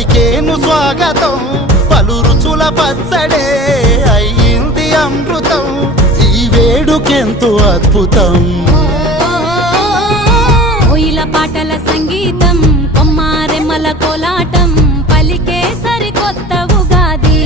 పలికేను స్వాగతం పలు రుచుల పచ్చడే అయ్యింది అమృతం ఈ వేడుకెంతో అద్భుతం కోయిల పాటల సంగీతం కొమ్మారెమ్మల కోలాటం పలికే సరికొత్త ఉగాది